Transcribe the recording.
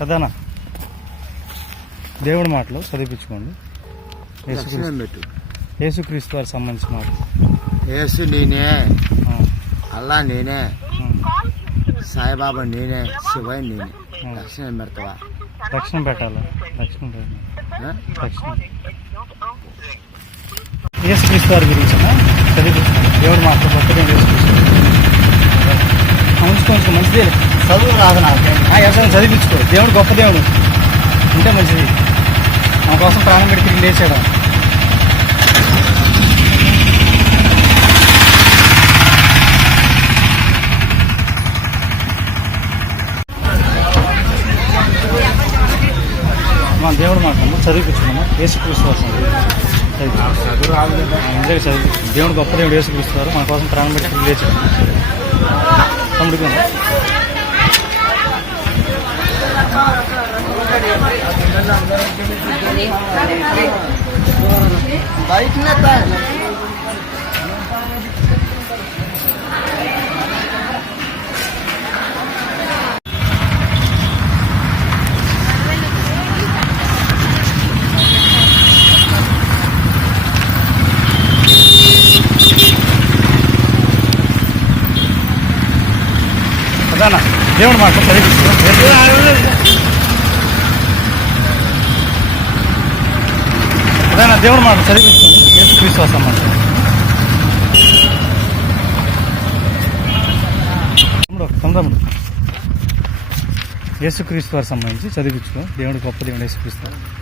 ప్రధాన దేవుడి మాటలు చదివించుకోండి. యేసుక్రీస్తు వారికి సంబంధించిన మాట. యేసు నేనే, అల్లా నేనే, సాయిబాబా నేనే, శివయ్య నేనే. దక్షిణం పెడతావా? దక్షిణం పెట్టాలా? దక్షిణం యేసుక్రీస్తు వారి గురించి చదివించుకోండి. దేవుడి మాటలు బర్త్డే ఉంచుకోవచ్చు. మంచిదే. చదువు రాదు నాకు. ఎవరైనా చదివించుకో. దేవుడు గొప్ప దేవుడు ఉంటే మంచిది. మన కోసం ప్రాణం పెట్టి తిరిగి లేచాడు. మన దేవుడు మాట్లాడము చదివించుకున్నాము. యేసుక్రీస్తు అందరికీ చదివి. దేవుడు గొప్ప దేవుడు యేసుక్రీస్తు వారు మన కోసం ప్రాణం పెట్టి తిరిగి లేచాడు. తమ్ముడికి దేవుడు మాట చదివిస్తున్నాం. దేవుడు మాట చదివిస్తుంది. యేసుక్రీస్తు సంబంధం. తమ్ముడు యేసుక్రీస్తు వారికి సంబంధించి చదివించుకో. దేవుడు గొప్ప దేవుడు యేసుక్రీస్తు.